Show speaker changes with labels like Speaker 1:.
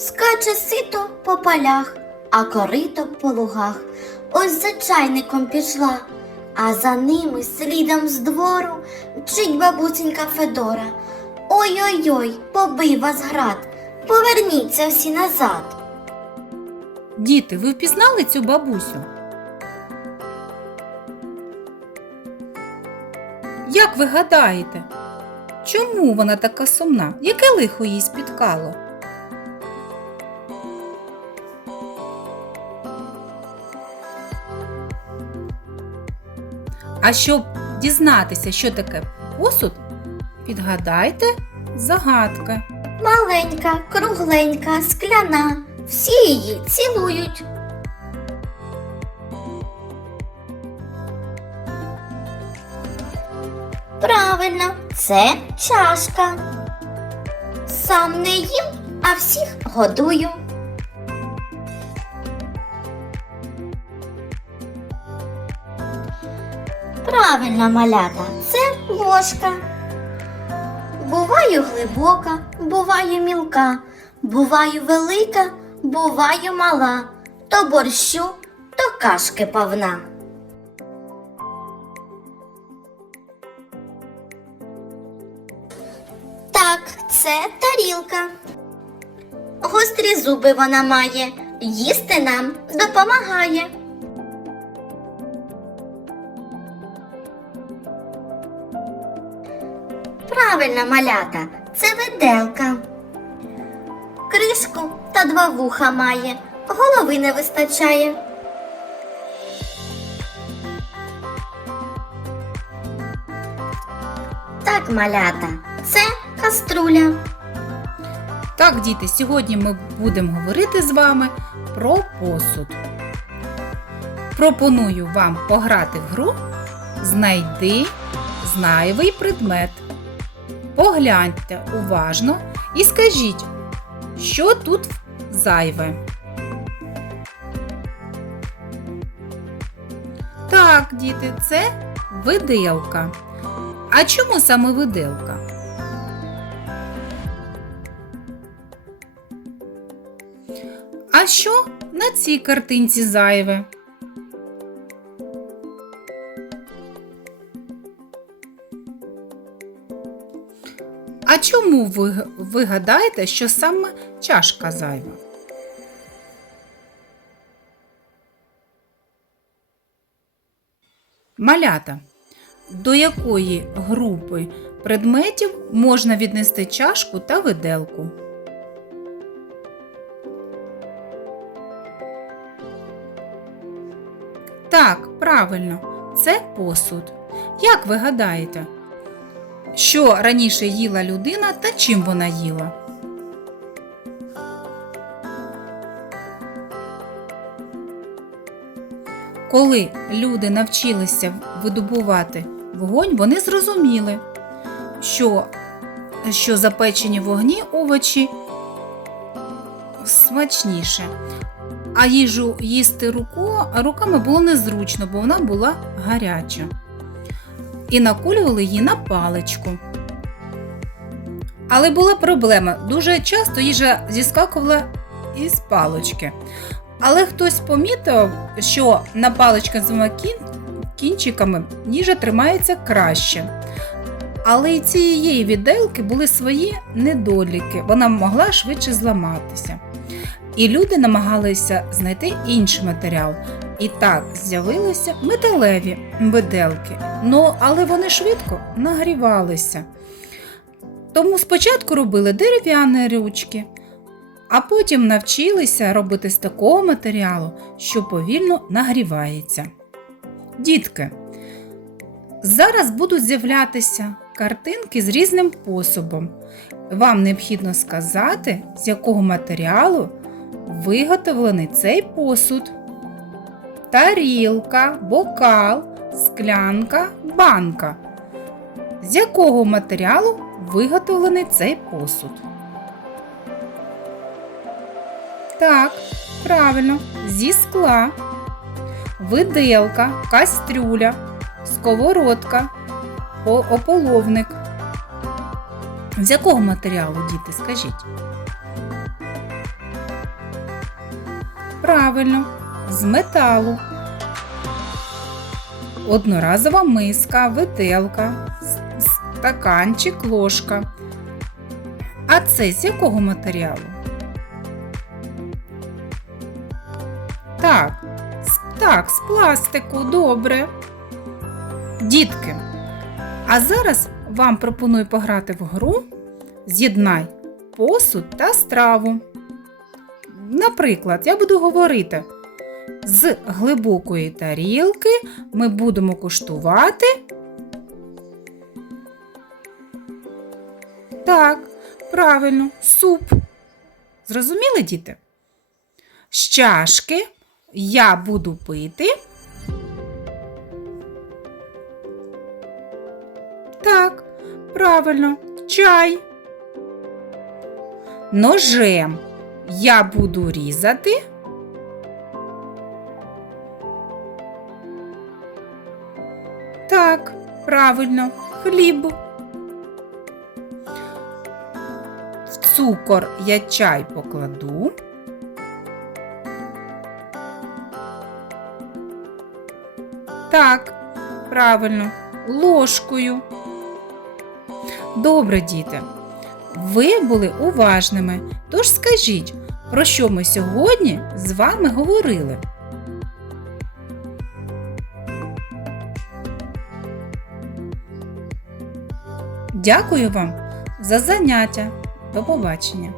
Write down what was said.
Speaker 1: Скаче сито по полях, а корито по лугах. Ось за чайником пішла, а за ними слідом з двору мчить бабусенька Федора. Ой-ой-ой, побив вас град, поверніться всі назад.
Speaker 2: Діти, ви впізнали цю бабусю? Як ви гадаєте, чому вона така сумна? Яке лихо їй спіткало? А щоб дізнатися, що таке посуд, відгадайте загадки.
Speaker 1: Маленька, кругленька, скляна, всі її цілують. Правильно, це чашка. Сам не їм, а всіх годую. Правильно, малята, це ложка. Буваю глибока, буваю мілка, буваю велика, буваю мала, то борщу, то кашки повна. Так, це тарілка. Гострі зуби вона має, їсти нам допомагає. Правильно, малята, це виделка. Кришку та два вуха має, голови не вистачає. Так, малята, це каструля.
Speaker 2: Так, діти, сьогодні ми будемо говорити з вами про посуд. Пропоную вам пограти в гру Знайди знайвий предмет. Погляньте уважно і скажіть, що тут зайве. Так, діти, це виделка. А чому саме виделка? А що на цій картинці зайве? Чому ви, ви гадаєте, що саме чашка зайва? Малята. До якої групи предметів можна віднести чашку та виделку? Так, правильно, це посуд. Як ви гадаєте, що раніше їла людина та чим вона їла? Коли люди навчилися видобувати вогонь, вони зрозуміли, що, що запечені вогні овочі смачніше. А їжу їсти руку, руками було незручно, бо вона була гаряча. І наколювали її на паличку. Але була проблема. Дуже часто їжа зіскакувала із палички. Але хтось помітив, що на паличка з двома кінчиками їжа тримається краще. Але і цієї віделки були свої недоліки, вона могла швидше зламатися. І люди намагалися знайти інший матеріал. І так з'явилися металеві виделки. Ну, але вони швидко нагрівалися. Тому спочатку робили дерев'яні ручки, а потім навчилися робити з такого матеріалу, що повільно нагрівається. Дітки, зараз будуть з'являтися картинки з різним пособом. Вам необхідно сказати, з якого матеріалу виготовлений цей посуд. Тарілка, бокал, склянка, банка. З якого матеріалу виготовлений цей посуд? Так, правильно, зі скла, виделка, кастрюля, сковородка, ополовник. З якого матеріалу, діти, скажіть? Правильно, з металу. Одноразова миска, виделка, стаканчик, ложка. А це з якого матеріалу? Так, так, з пластику, добре. Дітки, а зараз вам пропоную пограти в гру З'єднай посуд та страву. Наприклад, я буду говорити, з глибокої тарілки ми будемо куштувати. Так, правильно, суп. Зрозуміли, діти? З чашки я буду пити. Так, правильно, чай. Ножем я буду різати. Так, правильно, хліб. В цукор я чай покладу. Так, правильно, ложкою. Добре, діти. Ви були уважними. Тож скажіть, про що ми сьогодні з вами говорили? Дякую вам за заняття. До побачення!